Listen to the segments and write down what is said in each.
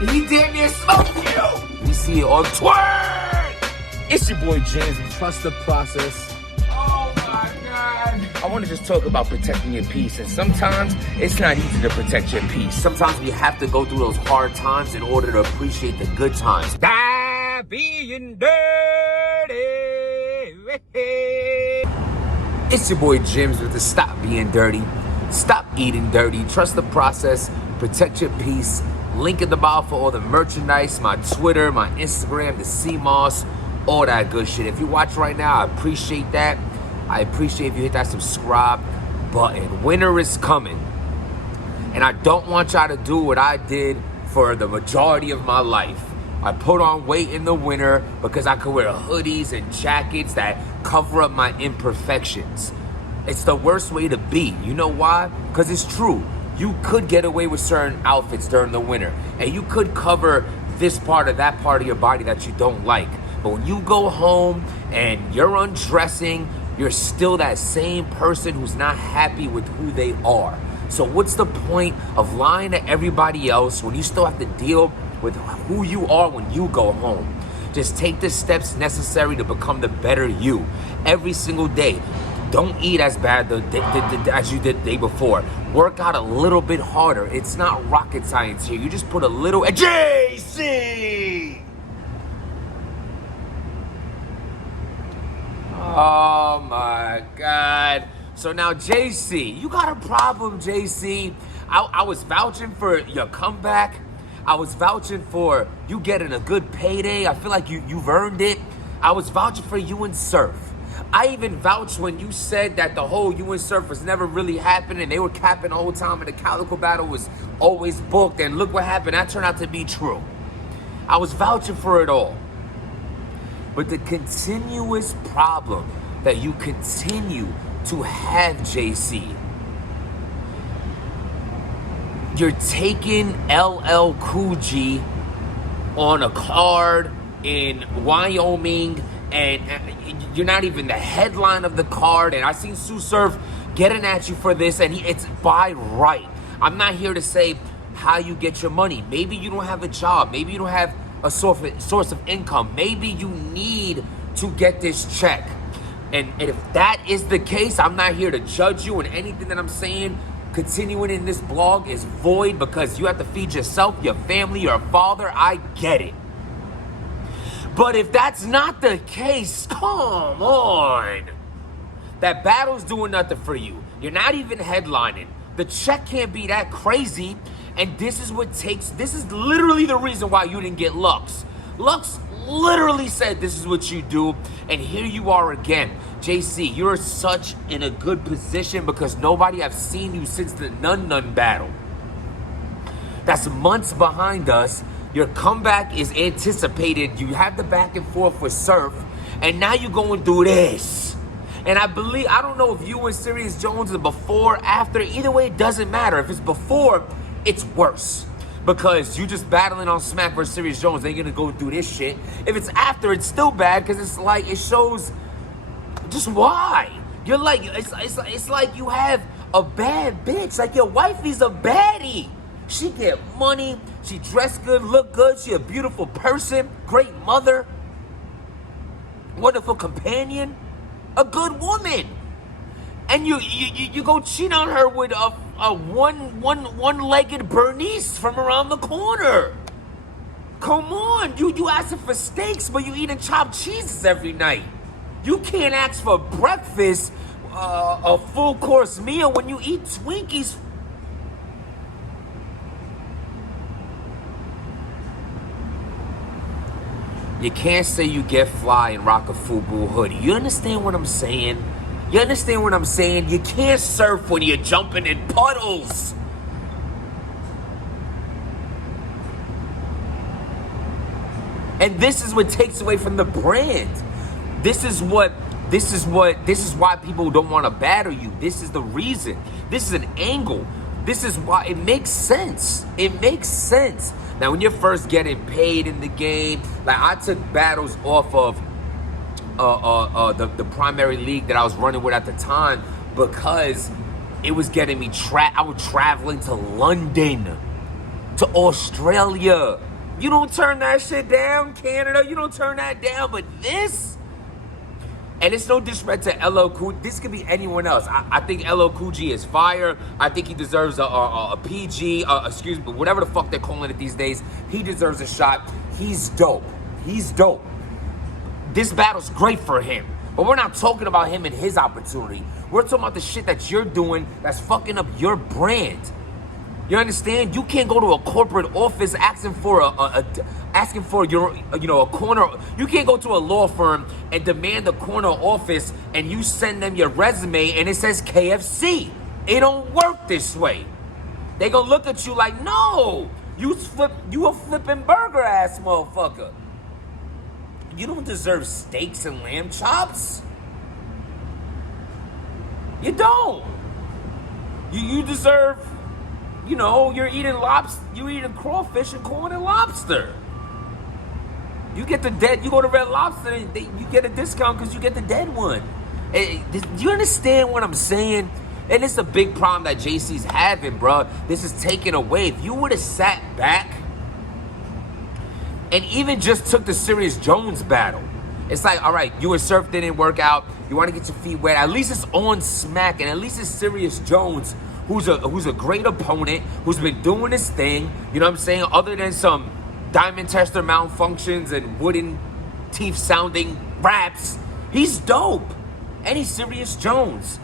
He damn near smoked you. We see it on Twitter. It's your boy James. Trust the process. Oh my God. I want to just talk about protecting your peace. And sometimes it's not easy to protect your peace. Sometimes we have to go through those hard times in order to appreciate the good times. Die being dirty. It's your boy Jims with the Stop Being Dirty. Stop eating dirty. Trust the process. Protect your peace. Link in the bio for all the merchandise, my Twitter, my Instagram, the CMOS, all that good shit. If you watch right now, I appreciate that. I appreciate if you hit that subscribe button. Winter is coming. And I don't want y'all to do what I did for the majority of my life. I put on weight in the winter because I could wear hoodies and jackets that cover up my imperfections. It's the worst way to be. You know why? Because it's true. You could get away with certain outfits during the winter, and you could cover this part or that part of your body that you don't like. But when you go home and you're undressing, you're still that same person who's not happy with who they are. So what's the point of lying to everybody else when you still have to deal with who you are when you go home? Just take the steps necessary to become the better you every single day. Don't eat as bad as you did the day before. Work out a little bit harder. It's not rocket science here. You just put a little... JC! Oh my God. So now JC, you got a problem, JC. I was vouching for your comeback. I was vouching for you getting a good payday. I feel like you've earned it. I was vouching for you and Surf. I even vouched when you said that the whole you and Surf was never really happening and they were capping the whole time and the Calico battle was always booked, and look what happened. That turned out to be true. I was vouching for it all. But the continuous problem that you continue to have, JC, you're taking LL Cool G on a card in Wyoming, and you're not even the headline of the card. And I seen Sue Surf getting at you for this, and it's by right. I'm not here to say how you get your money. Maybe you don't have a job. Maybe you don't have a source of income. Maybe you need to get this check. And if that is the case, I'm not here to judge you, and anything that I'm saying continuing in this blog is void because you have to feed yourself, your family, your father. I get it. But if that's not the case, come on. That battle's doing nothing for you. You're not even headlining. The check can't be that crazy. And this is literally the reason why you didn't get Lux. Lux literally said this is what you do. And here you are again. JC, you're such in a good position because nobody have seen you since the Nun battle. That's months behind us. Your comeback is anticipated. You have the back and forth with Surf, and now you're going through this. And I don't know if you and Serious Jones are before, after. Either way, it doesn't matter. If it's before, it's worse. Because you just battling on Smack versus Serious Jones, they're gonna go through this shit. If it's after, it's still bad because it's like it shows just why. You're like, it's like you have a bad bitch. Like your wifey's a baddie. She get money, she dress good, look good, she a beautiful person, great mother, wonderful companion, a good woman. And you go cheat on her with a one-legged Bernice from around the corner. Come on, you asking for steaks, but you eating chopped cheeses every night. You can't ask for breakfast, a full course meal when you eat Twinkies. You can't say you get fly and rock a FUBU hoodie. You understand what I'm saying? You understand what I'm saying? You can't surf when you're jumping in puddles. And this is what takes away from the brand. This is why people don't want to battle you. This is the reason. This is an angle. This is why it makes sense. It makes sense. Now, when you're first getting paid in the game, like I took battles off of the primary league that I was running with at the time because it was getting me I was traveling to London to Australia. You don't turn that shit down, Canada. You don't turn that down. But this, and it's no disrespect to LL Cool. This could be anyone else. I think LL Cool J is fire. I think he deserves a PG, excuse me, whatever the fuck they're calling it these days. He deserves a shot. He's dope. He's dope. This battle's great for him. But we're not talking about him and his opportunity. We're talking about the shit that you're doing that's fucking up your brand. You understand? You can't go to a corporate office asking for your, a corner. You can't go to a law firm and demand a corner office and you send them your resume and it says KFC. It don't work this way. They gonna look at you like, no, you a flipping burger ass motherfucker. You don't deserve steaks and lamb chops. You don't. You deserve. You're eating you're eating crawfish and corn and lobster. You get the dead, you go to Red Lobster, and you get a discount because you get the dead one. Do you understand what I'm saying? And it's a big problem that JC's having, bro. This is taken away. If you would have sat back and even just took the Serious Jones battle, it's like, all right, you and Surf didn't work out. You want to get your feet wet. At least it's on smack, and at least it's Serious Jones, who's a great opponent, who's been doing his thing, you know what I'm saying? Other than some diamond tester malfunctions and wooden teeth sounding raps, he's dope. And he's Serious Jones.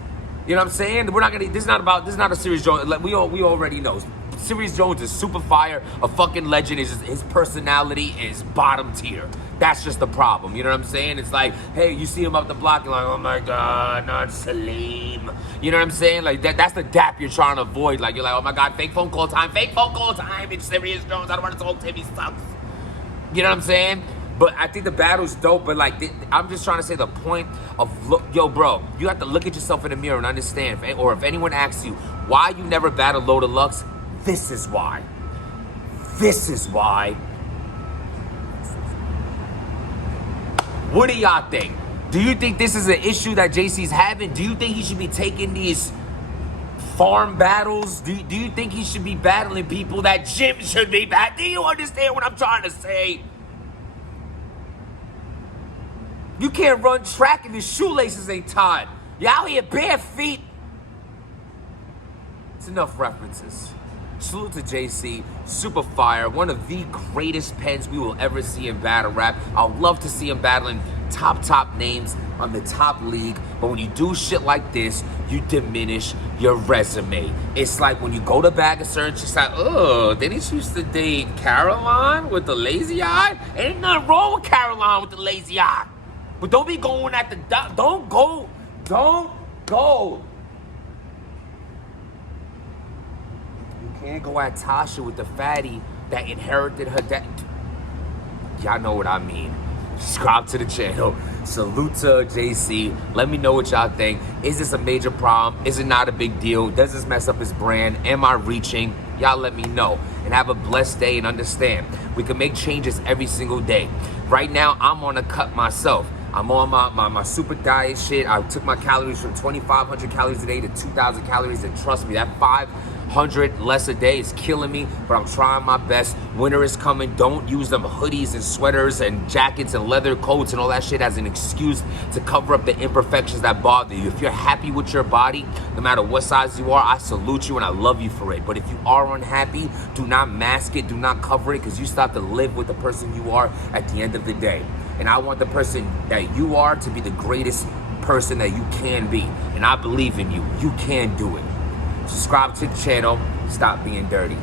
You know what I'm saying? This is not a Serious Jones. Like, we already know. Serious Jones is super fire, a fucking legend. His personality is bottom tier. That's just the problem. You know what I'm saying? It's like, hey, you see him up the block, you're like, oh my God, not Salim. You know what I'm saying? Like, that's the dap you're trying to avoid. Like, you're like, oh my God, fake phone call time. It's Serious Jones. I don't want to talk to him. He sucks. You know what I'm saying? But I think the battle's dope. But like, I'm just trying to say the point of, look, yo, bro, you have to look at yourself in the mirror and understand. Or if anyone asks you why you never battle Loaded Lux, this is why. This is why. What do y'all think? Do you think this is an issue that JC's having? Do you think he should be taking these farm battles? Do you think he should be battling people that Jim should be battling? Do you understand what I'm trying to say? You can't run track if your shoelaces ain't tied. You're out here bare feet. It's enough references. Salute to JC, super fire, one of the greatest pens we will ever see in battle rap. I'd love to see him battling top names on the top league, but when you do shit like this, you diminish your resume. It's like when you go to Bag of Search, it's like, oh, didn't he used to date Caroline with the lazy eye? Ain't nothing wrong with Caroline with the lazy eye. But don't be going at the, don't go. Can't go at Tasha with the fatty that inherited her dad. Y'all know what I mean. Subscribe to the channel. Salute to JC. Let me know what y'all think. Is this a major problem? Is it not a big deal? Does this mess up his brand? Am I reaching? Y'all let me know. And have a blessed day and understand, we can make changes every single day. Right now, I'm on a cut myself. I'm on my super diet shit. I took my calories from 2,500 calories a day to 2,000 calories. And trust me, that 500 less a day is killing me, but I'm trying my best. Winter is coming. Don't use them hoodies and sweaters and jackets and leather coats and all that shit as an excuse to cover up the imperfections that bother you. If you're happy with your body, no matter what size you are, I salute you and I love you for it. But if you are unhappy, do not mask it, do not cover it, because you still have to live with the person you are at the end of the day. And I want the person that you are to be the greatest person that you can be. And I believe in you. You can do it. Subscribe to the channel. Stop being dirty.